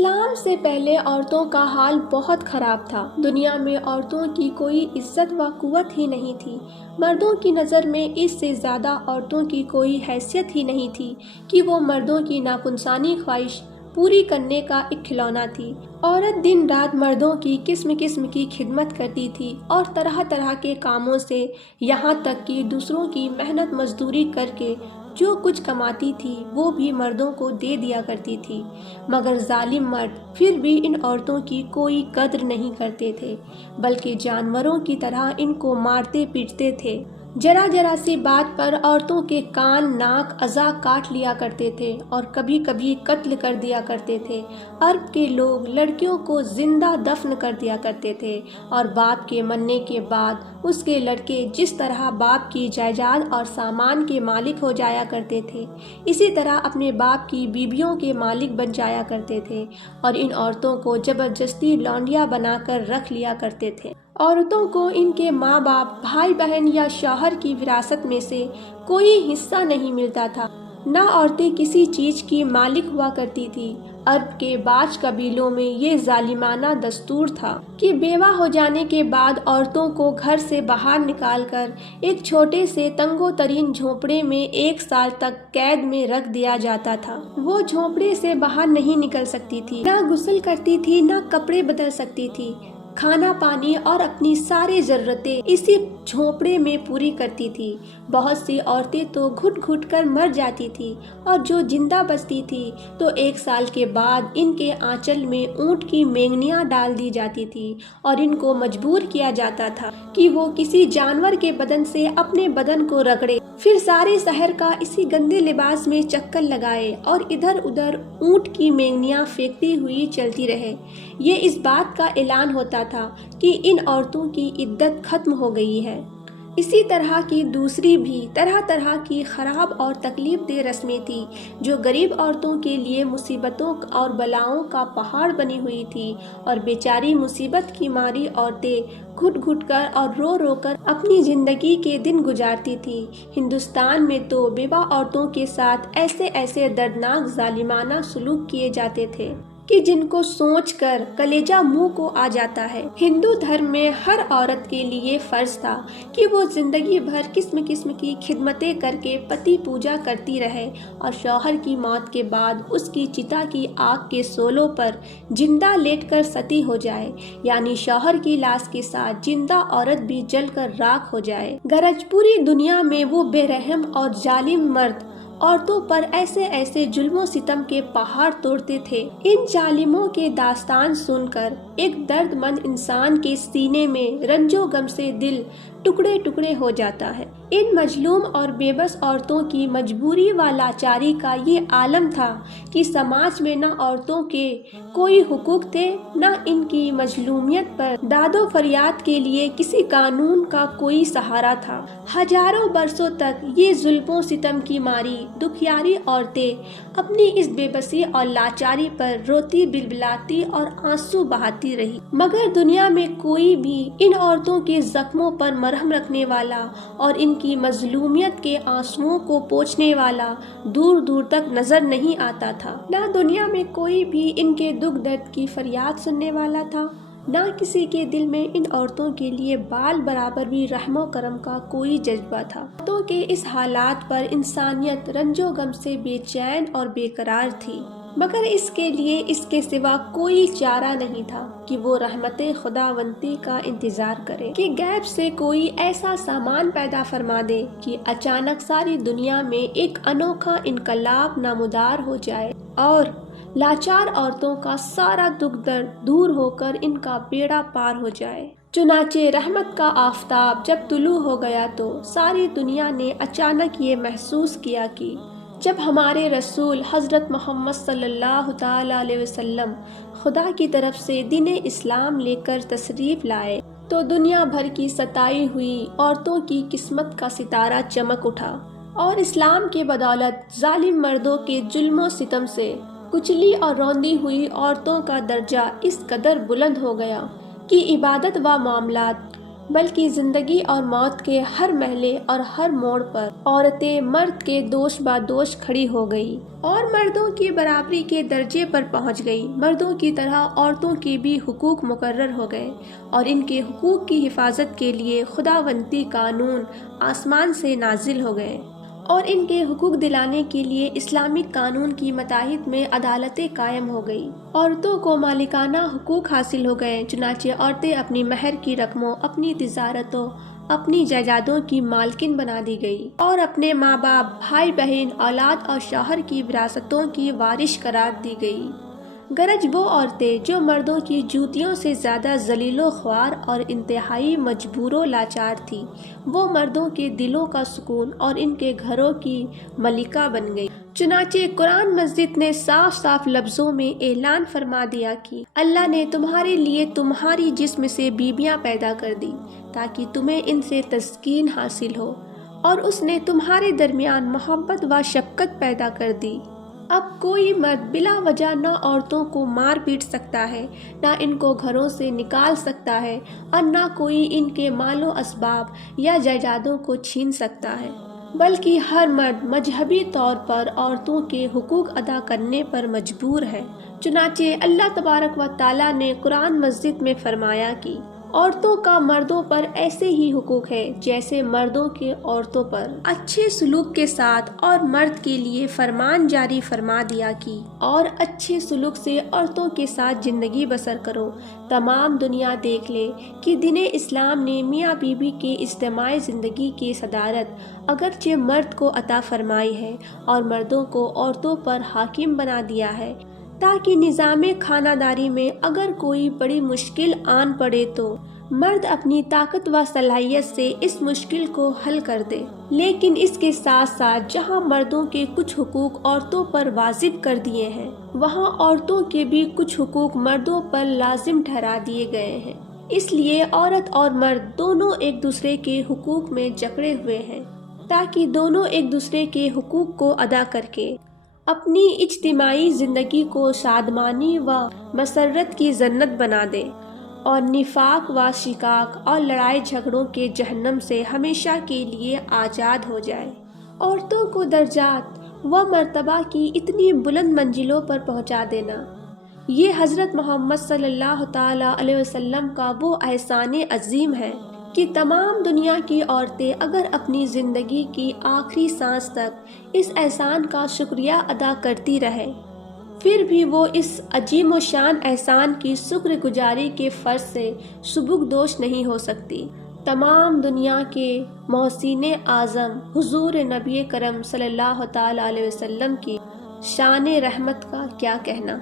اسلام سے پہلے عورتوں کا حال بہت خراب تھا۔ دنیا میں عورتوں کی کوئی عزت و قوت ہی نہیں تھی۔ مردوں کی نظر میں اس سے زیادہ عورتوں کی کوئی حیثیت ہی نہیں تھی کہ وہ مردوں کی ناپنسانی خواہش پوری کرنے کا ایک کھلونا تھی۔ عورت دن رات مردوں کی قسم قسم کی خدمت کرتی تھی اور طرح طرح کے کاموں سے، یہاں تک کہ دوسروں کی محنت مزدوری کر کے جو کچھ کماتی تھی وہ بھی مردوں کو دے دیا کرتی تھی، مگر ظالم مرد پھر بھی ان عورتوں کی کوئی قدر نہیں کرتے تھے، بلکہ جانوروں کی طرح ان کو مارتے پیٹتے تھے۔ ذرا ذرا سی بات پر عورتوں کے کان، ناک، اعضاء کاٹ لیا کرتے تھے اور کبھی کبھی قتل کر دیا کرتے تھے۔ عرب کے لوگ لڑکیوں کو زندہ دفن کر دیا کرتے تھے اور باپ کے مرنے کے بعد اس کے لڑکے جس طرح باپ کی جائیداد اور سامان کے مالک ہو جایا کرتے تھے، اسی طرح اپنے باپ کی بیویوں کے مالک بن جایا کرتے تھے اور ان عورتوں کو زبردستی لونڈیاں بنا کر رکھ لیا کرتے تھے۔ عورتوں کو ان کے ماں باپ، بھائی بہن یا شوہر کی وراثت میں سے کوئی حصہ نہیں ملتا تھا، نہ عورتیں کسی چیز کی مالک ہوا کرتی تھی۔ عرب کے بعض قبیلوں میں یہ ظالمانہ دستور تھا کہ بیوہ ہو جانے کے بعد عورتوں کو گھر سے باہر نکال کر ایک چھوٹے سے تنگ و ترین جھونپڑے میں 1 سال تک قید میں رکھ دیا جاتا تھا۔ وہ جھونپڑے سے باہر نہیں نکل سکتی تھی، نہ غسل کرتی تھی، نہ کپڑے بدل سکتی تھی۔ کھانا پانی اور اپنی ساری ضرورتیں اسی جھونپڑے میں پوری کرتی تھی۔ بہت سی عورتیں تو گھٹ گھٹ کر مر جاتی تھی اور جو زندہ بچتی تھی تو 1 سال کے بعد ان کے آنچل میں اونٹ کی مینگنیاں ڈال دی جاتی تھی اور ان کو مجبور کیا جاتا تھا کہ وہ کسی جانور کے بدن سے اپنے بدن کو رگڑے، پھر سارے شہر کا اسی گندے لباس میں چکر لگائے اور ادھر ادھر اونٹ کی مینگنیاں پھینکتی ہوئی چلتی رہے۔ یہ اس بات کا اعلان ہوتا تھا کہ ان عورتوں کی عدت ختم ہو گئی ہے۔ اسی طرح کی دوسری بھی طرح طرح کی خراب اور تکلیف دہ رسمیں تھیں جو غریب عورتوں کے لیے مصیبتوں اور بلاؤں کا پہاڑ بنی ہوئی تھی، اور بیچاری مصیبت کی ماری عورتیں گھٹ گھٹ کر اور رو رو کر اپنی زندگی کے دن گزارتی تھیں۔ ہندوستان میں تو بیوہ عورتوں کے ساتھ ایسے ایسے دردناک ظالمانہ سلوک کیے جاتے تھے کہ جن کو سوچ کر کلیجہ منہ کو آ جاتا ہے۔ ہندو دھرم میں ہر عورت کے لیے فرض تھا کہ وہ زندگی بھر قسم قسم کی خدمتیں کر کے پتی پوجا کرتی رہے اور شوہر کی موت کے بعد اس کی چتا کی آگ کے شعلوں پر زندہ لیٹ کر ستی ہو جائے، یعنی شوہر کی لاش کے ساتھ زندہ عورت بھی جل کر راکھ ہو جائے۔ غرض پوری دنیا میں وہ بے رحم اور ظالم مرد عورتوں پر ایسے ایسے ظلم و ستم کے پہاڑ توڑتے تھے۔ ان ظالموں کے داستان سن کر ایک درد مند انسان کے سینے میں رنج و غم سے دل ٹکڑے ٹکڑے ہو جاتا ہے۔ ان مظلوم اور بے بس عورتوں کی مجبوری و لاچاری کا یہ عالم تھا کہ سماج میں نہ عورتوں کے کوئی حقوق تھے، نہ ان کی مظلومیت پر داد و فریاد کے لیے کسی قانون کا کوئی سہارا تھا۔ ہزاروں برسوں تک یہ ظلم و ستم کی ماری دکھیاری عورتیں اپنی اس بے بسی اور لاچاری پر روتی بلبلاتی اور آنسو بہاتی رہی، مگر دنیا میں کوئی بھی ان عورتوں کے زخموں پر مرہم رکھنے والا اور ان کی مظلومیت کے آنسوؤں کو پوچھنے والا دور دور تک نظر نہیں آتا تھا۔ نہ دنیا میں کوئی بھی ان کے دکھ درد کی فریاد سننے والا تھا، نہ کسی کے دل میں ان عورتوں کے لیے بال برابر بھی رحم و کرم کا کوئی جذبہ تھا۔ عورتوں کے اس حالات پر انسانیت رنج و غم سے بے چین اور بے قرار تھی، مگر اس کے لیے اس کے سوا کوئی چارہ نہیں تھا کہ وہ رحمت خداوندی کا انتظار کرے کہ غیب سے کوئی ایسا سامان پیدا فرما دے کہ اچانک ساری دنیا میں ایک انوکھا انقلاب نمودار ہو جائے اور لاچار عورتوں کا سارا دکھ درد دور ہو کر ان کا بیڑا پار ہو جائے۔ چنانچہ رحمت کا آفتاب جب طلوع ہو گیا تو ساری دنیا نے اچانک یہ محسوس کیا کہ جب ہمارے رسول حضرت محمد صلی اللہ تعالی علیہ وسلم خدا کی طرف سے دین اسلام لے کر تشریف لائے تو دنیا بھر کی ستائی ہوئی عورتوں کی قسمت کا ستارہ چمک اٹھا اور اسلام کی بدولت ظالم مردوں کے ظلم و ستم سے کچلی اور روندی ہوئی عورتوں کا درجہ اس قدر بلند ہو گیا کہ عبادت و معاملات بلکہ زندگی اور موت کے ہر مرحلے اور ہر موڑ پر عورتیں مرد کے دوش بادوش کھڑی ہو گئی اور مردوں کی برابری کے درجے پر پہنچ گئی۔ مردوں کی طرح عورتوں کے بھی حقوق مقرر ہو گئے اور ان کے حقوق کی حفاظت کے لیے خداوندی قانون آسمان سے نازل ہو گئے اور ان کے حقوق دلانے کے لیے اسلامک قانون کی متاحت میں عدالتیں قائم ہو گئی۔ عورتوں کو مالکانہ حقوق حاصل ہو گئے، چنانچہ عورتیں اپنی مہر کی رقموں، اپنی تجارتوں، اپنی جائیدادوں کی مالکن بنا دی گئی اور اپنے ماں باپ، بھائی بہن، اولاد اور شوہر کی وراثتوں کی وارث قرار دی گئی۔ گرچہ وہ عورتیں جو مردوں کی جوتیوں سے زیادہ ذلیل و خوار اور انتہائی مجبور و لاچار تھیں، وہ مردوں کے دلوں کا سکون اور ان کے گھروں کی ملکہ بن گئی۔ چنانچہ قرآن مجید نے صاف صاف لفظوں میں اعلان فرما دیا کہ اللہ نے تمہارے لیے تمہاری جسم سے بیویاں پیدا کر دی تاکہ تمہیں ان سے تسکین حاصل ہو، اور اس نے تمہارے درمیان محبت و شفقت پیدا کر دی۔ اب کوئی مرد بلا وجہ نہ عورتوں کو مار پیٹ سکتا ہے، نہ ان کو گھروں سے نکال سکتا ہے، اور نہ کوئی ان کے مال و اسباب یا جائیدادوں کو چھین سکتا ہے، بلکہ ہر مرد مذہبی طور پر عورتوں کے حقوق ادا کرنے پر مجبور ہے۔ چنانچہ اللہ تبارک و تعالیٰ نے قرآن مجید میں فرمایا کہ عورتوں کا مردوں پر ایسے ہی حقوق ہے جیسے مردوں کے عورتوں پر، اچھے سلوک کے ساتھ، اور مرد کے لیے فرمان جاری فرما دیا کہ اور اچھے سلوک سے عورتوں کے ساتھ زندگی بسر کرو۔ تمام دنیا دیکھ لے کہ دین اسلام نے میاں بیوی کے اجتماعی زندگی کی صدارت اگرچہ مرد کو عطا فرمائی ہے اور مردوں کو عورتوں پر حاکم بنا دیا ہے، تاکہ نظام خانہ داری میں اگر کوئی بڑی مشکل آن پڑے تو مرد اپنی طاقت و صلاحیت سے اس مشکل کو حل کر دے۔ لیکن اس کے ساتھ ساتھ جہاں مردوں کے کچھ حقوق عورتوں پر واجب کر دیے ہیں، وہاں عورتوں کے بھی کچھ حقوق مردوں پر لازم ٹھہرا دیے گئے ہیں۔ اس لیے عورت اور مرد دونوں ایک دوسرے کے حقوق میں جکڑے ہوئے ہیں، تاکہ دونوں ایک دوسرے کے حقوق کو ادا کر کے اپنی اجتماعی زندگی کو شادمانی و مسرت کی جنت بنا دے اور نفاق و شقاق اور لڑائی جھگڑوں کے جہنم سے ہمیشہ کے لیے آزاد ہو جائے۔ عورتوں کو درجات و مرتبہ کی اتنی بلند منزلوں پر پہنچا دینا، یہ حضرت محمد صلی اللہ تعالیٰ علیہ وسلم کا وہ احسان عظیم ہے کہ تمام دنیا کی عورتیں اگر اپنی زندگی کی آخری سانس تک اس احسان کا شکریہ ادا کرتی رہے، پھر بھی وہ اس عظیم و شان احسان کی شکر گزاری کے فرض سے سبکدوش نہیں ہو سکتی۔ تمام دنیا کے محسن اعظم حضور نبی کرم صلی اللہ تعالیٰ علیہ وسلم کی شان رحمت کا کیا کہنا۔